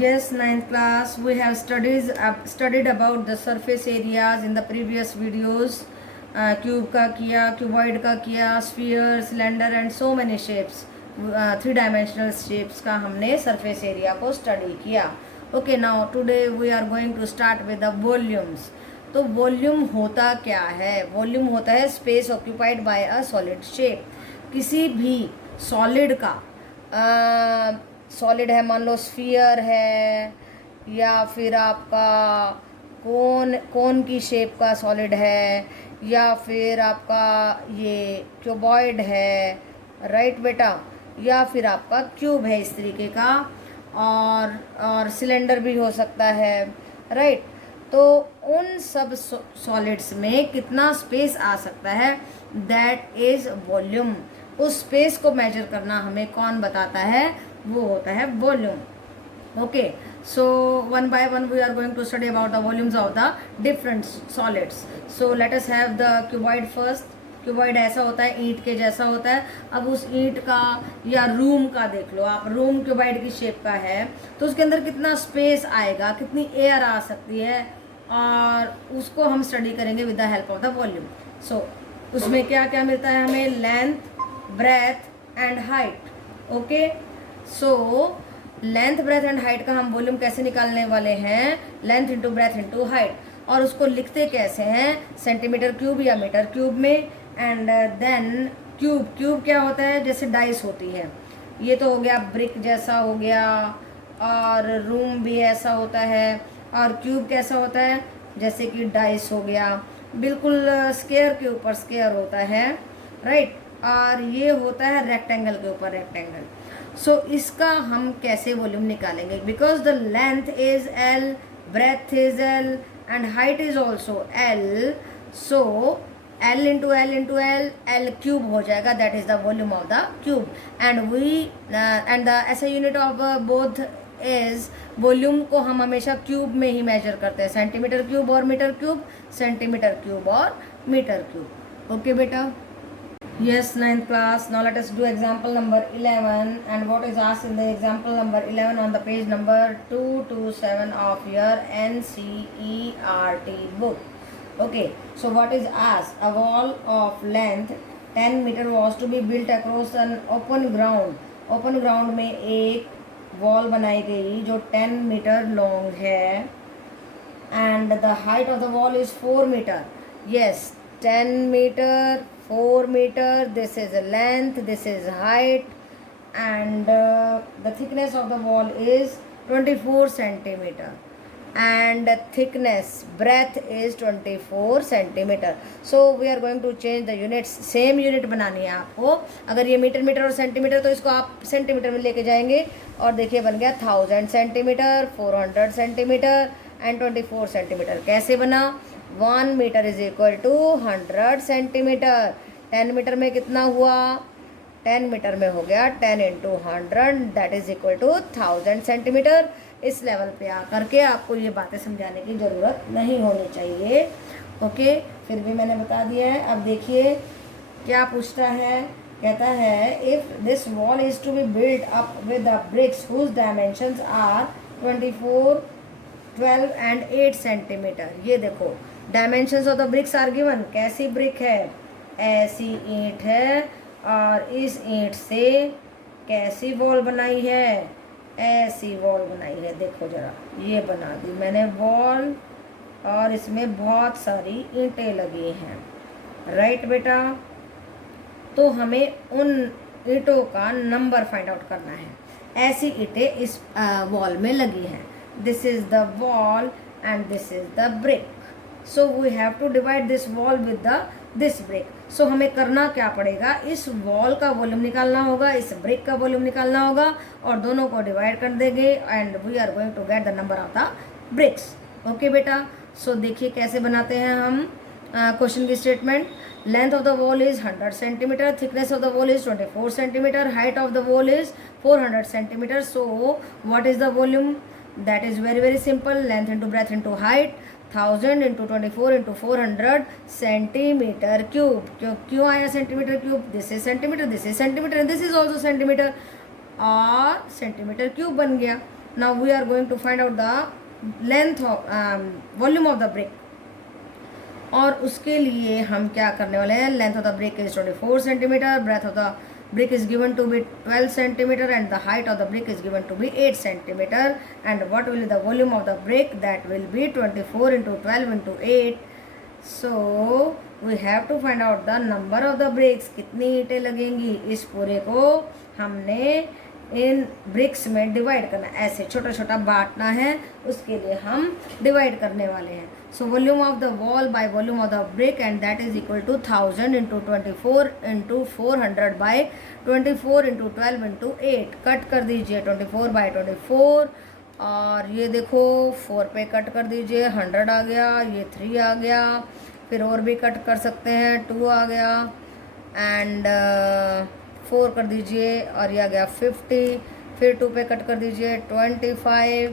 Yes, ninth class. We have studied about the surface areas in the previous videos. Cube का किया, cuboid का किया, sphere, cylinder and so many shapes. Three dimensional shapes का हमने surface area को study किया. Okay, now today we are going to start with the volumes. तो volume होता क्या है? वॉल्यूम होता है space occupied by a solid shape. किसी भी सॉलिड का सॉलिड है, मान लो स्फीयर है, या फिर आपका कोन की शेप का सॉलिड है, या फिर आपका ये क्यूबॉइड है, राइट बेटा, या फिर आपका क्यूब है इस तरीके का, और सिलेंडर भी हो सकता है, राइट. तो उन सब सॉलिड्स में कितना स्पेस आ सकता है, दैट इज वॉल्यूम. उस स्पेस को मेजर करना हमें कौन बताता है? वो होता है volume. Okay, so one by one we are going to study about the volumes of the different solids. So let us have the cuboid first. Cuboid ऐसा होता है, ईंट के जैसा होता है. अब उस ईंट का या रूम का देख लो आप, रूम क्यूबॉइड की शेप का है, तो उसके अंदर कितना स्पेस आएगा, कितनी एयर आ सकती है, और उसको हम स्टडी करेंगे with the help of the volume. So उसमें क्या क्या मिलता है हमें? Length, breadth and height. Okay, so length, breadth and height का हम वॉल्यूम कैसे निकालने वाले हैं? Length into breadth into height. और उसको लिखते कैसे हैं? सेंटीमीटर क्यूब या मीटर क्यूब में. एंड देन क्यूब क्या होता है? जैसे डाइस होती है. ये तो हो गया ब्रिक जैसा हो गया, और रूम भी ऐसा होता है. और क्यूब कैसा होता है? जैसे कि डाइस हो गया, बिल्कुल स्क्वायर के ऊपर स्क्वायर होता है, राइट. और ये होता है रेक्टेंगल के ऊपर रेक्टेंगल. सो इसका हम कैसे वॉल्यूम निकालेंगे? Because the length is L, breadth is L and height is also L. So L into L into L, L cube हो जाएगा. That is the volume of the cube. And the ऐसा unit of both is, volume को हम हमेशा cube में ही measure करते हैं. सेंटीमीटर क्यूब और मीटर क्यूब, सेंटीमीटर क्यूब और मीटर क्यूब. ओके बेटा. Yes, ninth class. Now let us do example number 11, and what is asked in the example number 11 on the page number 227 of your NCERT book. Okay, so what is asked? A wall of length 10 meter was to be built across an open ground. Open ground में एक wall बनाई गई जो 10 metre long है, and the height of the wall is 4 meter. Yes, 10 meter, 4 meter, this is a length, this is height, and the thickness of the wall is 24 centimeter, and thickness, breadth is 24 centimeter. So we are going to change the units. same unit बनानी है आपको. अगर ये metre और centimetre, तो इसको आप centimetre में लेके जाएंगे, और देखिए बन गया 1000 सेंटीमीटर, 400 सेंटीमीटर एंड 24 सेंटीमीटर. कैसे बना? 1 metre is equal to 100 centimetre. 10 metre में कितना हुआ? 10 मीटर में हो गया 10 into 100, that is equal to 1000 centimetre. इस लेवल पे आकर के आपको ये बातें समझाने की ज़रूरत नहीं होनी चाहिए. ओके, फिर भी मैंने बता दिया है. अब देखिए क्या पूछता है. कहता है if this wall is to be build up with the bricks whose dimensions are 24, 12 and 8 centimetre. ये देखो, dimensions of the bricks are given. कैसी ब्रिक है? ऐसी ईंट है, और इस ईंट से कैसी वॉल बनाई है? ऐसी वॉल बनाई है. देखो जरा, ये बना दी मैंने वॉल, और इसमें बहुत सारी ईंटें लगी हैं, राइट बेटा. तो हमें उन ईंटों का नंबर फाइंड आउट करना है. ऐसी ईंटें इस वॉल में लगी हैं. This is the wall and this is the brick. So we have to divide this wall with this brick. So हमें करना क्या पड़ेगा? इस वॉल का वॉल्यूम निकालना होगा, इस ब्रिक का वॉल्यूम निकालना होगा, और दोनों को डिवाइड कर देंगे, and we are going to get the number of the bricks. Okay बेटा. सो देखिए कैसे बनाते हैं हम क्वेश्चन की statement. Length of the wall is 100 centimetre, thickness of the wall is 24 centimetre, height of the wall is 400 centimetre. So what is the volume? That is very simple. Length into breadth into height, 1000 into 24 into 400 centimetre cube. क्यों आया centimetre cube? This is centimetre, this is centimetre, this is also centimetre, और centimetre cube बन गया. Now we are going to find out the length of volume of the brick. और उसके लिए हम क्या करने वाले हैं, length of the brick is 24 centimetre, breadth of the brick is given to be 12 centimeter and the height of the brick is given to be 8 centimeter, and what will be the volume of the brick, that will be 24 into 12 into 8. So we have to find out the number of the bricks, कितनी ईंटें लगेंगी. इस पूरे को हमने इन BRICS में divide करना, ऐसे छोटा छोटा बांटना है, उसके लिए हम डिवाइड करने वाले हैं. So volume of the wall by volume of the brick, and that is equal to 1000 into 24 into 400 by 24 into 12 into 8. Cut कर दीजिए 24 बाई 24, और ये देखो 4 पे कट कर दीजिए, 100 आ गया, ये 3 आ गया, फिर और भी कट कर सकते हैं, 2 आ गया, एंड 4 कर दीजिए, और ये आ गया 50, फिर 2 पे कट कर दीजिए 25,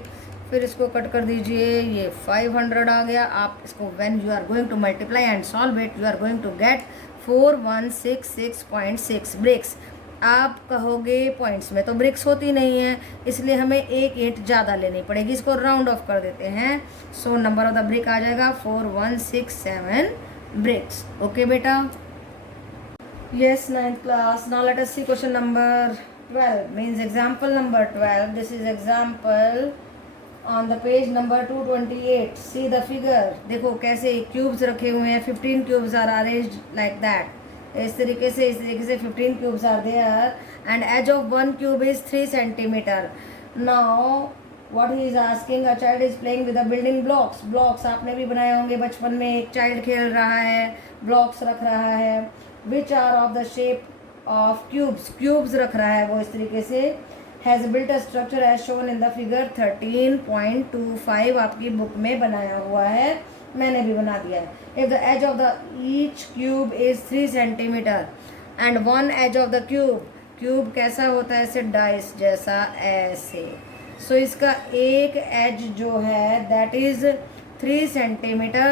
फिर इसको कट कर दीजिए, ये 500 आ गया. आप इसको when you are going to multiply and solve it, you are going to get 4166.6 bricks. आप कहोगे पॉइंट्स में तो ब्रिक्स होती नहीं है, इसलिए हमें एक ईंट ज़्यादा लेनी पड़ेगी, इसको राउंड ऑफ कर देते हैं. So number of the brick आ जाएगा 4167 ब्रिक्स. ओके बेटा. Yes, 9th class. Now let us see question number 12. Means example number 12. This is example on the page number 228. See the figure. देखो कैसे cubes रखे हुए हैं. 15 cubes are arranged like that. इस तरीके से 15 cubes are there, and edge of one cube is 3 centimeter. Now what he is asking, a child is playing with the building blocks. Blocks आपने भी बनाए होंगे बचपन में. एक child खेल रहा है, blocks रख रहा है, which are of the shape of cubes. Cubes रख रहा है वो इस तरीके से. Has built a structure as shown in the figure 13.25. आपकी बुक में बनाया हुआ है, मैंने भी बना दिया है. If the edge of the each cube is 3 centimeter and one edge of the cube, cube कैसा होता है, ऐसे डाइस जैसा ऐसे. So इसका एक एज जो है that is 3 centimeter.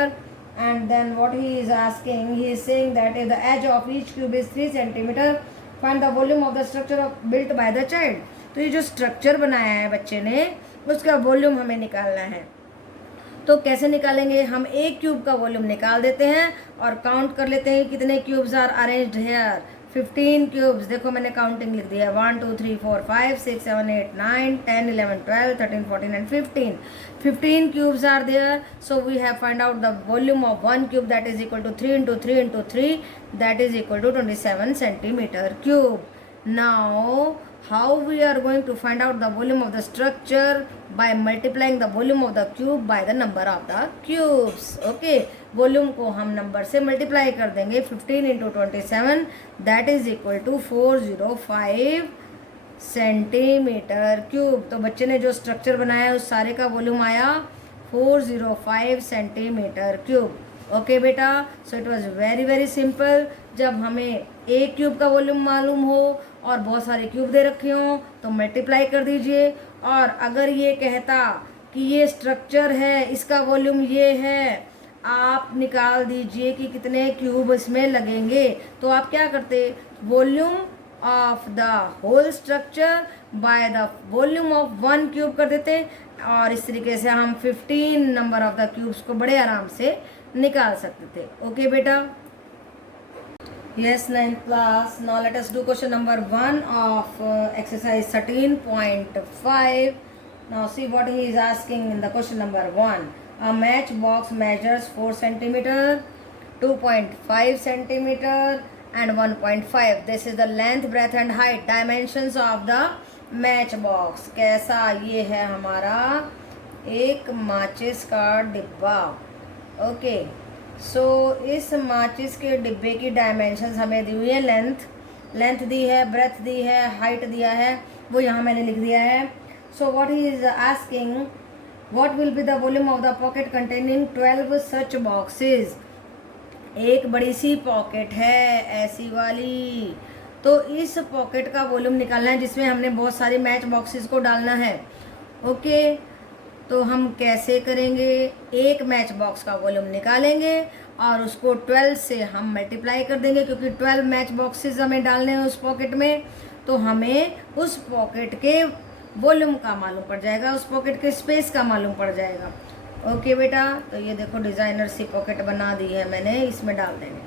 And then what he is asking, he is saying that if the edge of each cube is 3 centimeter, find the volume of the structure built by the child. तो ये जो structure बनाया है बच्चे ने, उसका volume हमें निकालना है. तो कैसे निकालेंगे, हम एक क्यूब का वॉल्यूम निकाल देते हैं और काउंट कर लेते हैं कितने cubes are arranged here. 15 cubes, देखो मैंने काउंटिंग लिख दिया, 1 2 3 4 5 6 7 8 9 10 11 12 13 14 and 15. 15 cubes are there, so we have find out the volume of one cube, that is equal to 3 into 3 into 3, that is equal to 27 centimeter cube. Now how we are going to find out the volume of the structure, by multiplying the volume of the cube by the number of the cubes. Okay, volume को हम number से multiply कर देंगे. 15 into 27, that is equal to 405 centimetre cube. तो बच्चे ने जो structure बनाया है उस सारे का वॉल्यूम आया 405 सेंटीमीटर क्यूब. ओके बेटा. So it was very very simple. जब हमें एक क्यूब का वॉल्यूम मालूम हो और बहुत सारे क्यूब दे रखे हों तो मल्टीप्लाई कर दीजिए. और अगर ये कहता कि ये स्ट्रक्चर है, इसका वॉल्यूम ये है, आप निकाल दीजिए कि कितने क्यूब इसमें लगेंगे, तो आप क्या करते, volume of the whole structure by the volume of one cube कर देते. और इस तरीके से हम 15 नंबर ऑफ द क्यूब्स को बड़े आराम से निकाल सकते थे. ओके बेटा. Yes, 9th class. Now let us do question number 1 of exercise 13.5. Now see what he is asking in the question number 1. A matchbox measures 4 centimeter, 2.5 centimeter and 1.5. This is the length, breadth and height. Dimensions of the matchbox. कैसा, ये है हमारा एक माचिस का डिब्बा. Okay. सो इस माचिस के डिब्बे की डायमेंशंस हमें दी हुई है. लेंथ दी है, ब्रेथ दी है, हाइट दिया है, वो यहाँ मैंने लिख दिया है. So what he is asking, what will be the volume of the pocket containing 12 such boxes. एक बड़ी सी पॉकेट है ऐसी वाली, तो इस पॉकेट का वॉल्यूम निकालना है जिसमें हमने बहुत सारे मैच बॉक्सेस को डालना है. ओके. तो हम कैसे करेंगे, एक मैच बॉक्स का वॉल्यूम निकालेंगे और उसको 12 से हम मल्टीप्लाई कर देंगे, क्योंकि 12 मैच बॉक्सेस हमें डालने हैं उस पॉकेट में. तो हमें उस पॉकेट के वॉल्यूम का मालूम पड़ जाएगा, उस पॉकेट के स्पेस का मालूम पड़ जाएगा। ओके बेटा, तो ये देखो डिज़ाइनर सी पॉकेट बना दी है मैंने, इसमें डाल देंगे।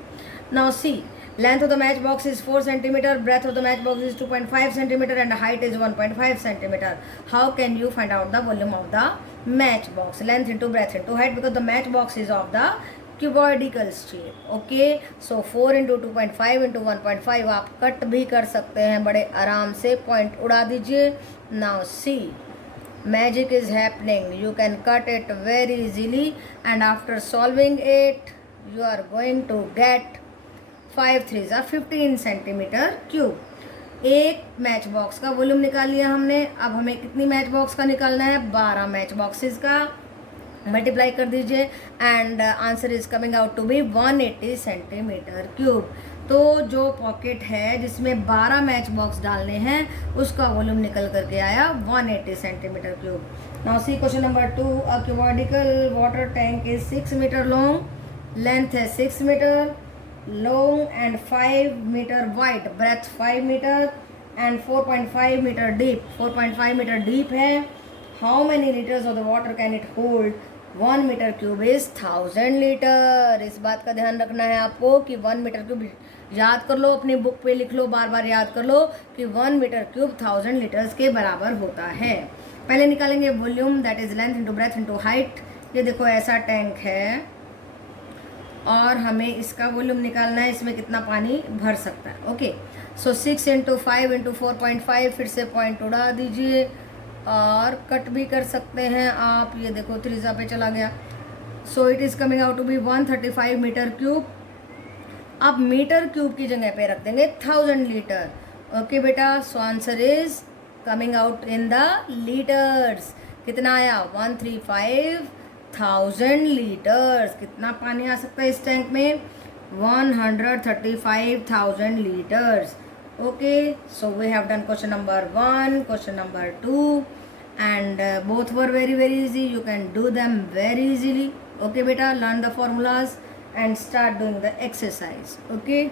Now see, length of the match box is 4 centimetre, breadth of the match box is 2.5 centimetre and height is 1.5 centimetre. How can you find out the volume of the match box? Length into breadth into height, because the match box is of the cuboidical shape. Okay, so 4 into 2.5 into 1.5 आप cut भी कर सकते हैं बड़े आराम से, point उड़ा दीजिए। Now see, magic is happening, you can cut it very easily and after solving it you are going to get 5 3s are 15 centimetre cube. एक मैच बॉक्स का वॉल्यूम निकाल लिया हमने। अब हमें कितनी मैच बॉक्स का निकालना है? 12 मैच बॉक्सेस का। मल्टीप्लाई कर दीजिए and answer is coming out to be 180 centimetre cube. तो जो पॉकेट है जिसमें 12 मैच बॉक्स डालने हैं उसका वॉल्यूम निकल करके आया 180 centimetre cube. Now see question number 2, a cuboidical water tank is 6 metre long, length है 6 metre long and 5 metre wide, breadth 5 metre and 4.5 metre deep, 4.5 metre deep है। How many litres of the water can it hold? 1 metre cube is 1000 litre. इस बात का ध्यान रखना है आपको कि 1 मीटर क्यूब याद कर लो, अपनी बुक पे लिख लो, बार बार याद कर लो कि 1 मीटर क्यूब 1000 लीटर्स के बराबर होता है। पहले निकालेंगे volume, that is length into breadth into height. ये देखो ऐसा टैंक है और हमें इसका वॉल्यूम निकालना है, इसमें कितना पानी भर सकता है। ओके, सो 6 इंटू 5 इंटू 4.5, फिर से पॉइंट उड़ा दीजिए और कट भी कर सकते हैं आप। ये देखो त्रिज्या पे चला गया। So it is coming out to be 135 metre cube. अब मीटर क्यूब की जगह पे रख देंगे 1000 लीटर। ओके बेटा, so answer is coming out in the litres. कितना आया? 135,000 लीटर्स। कितना पानी आ सकता है इस टैंक में? 135,000 litres. Okay, so we have done question number 1, question number 2 and both were very easy. You can do them very easily. Okay beta, learn the formulas and start doing the exercise. Okay.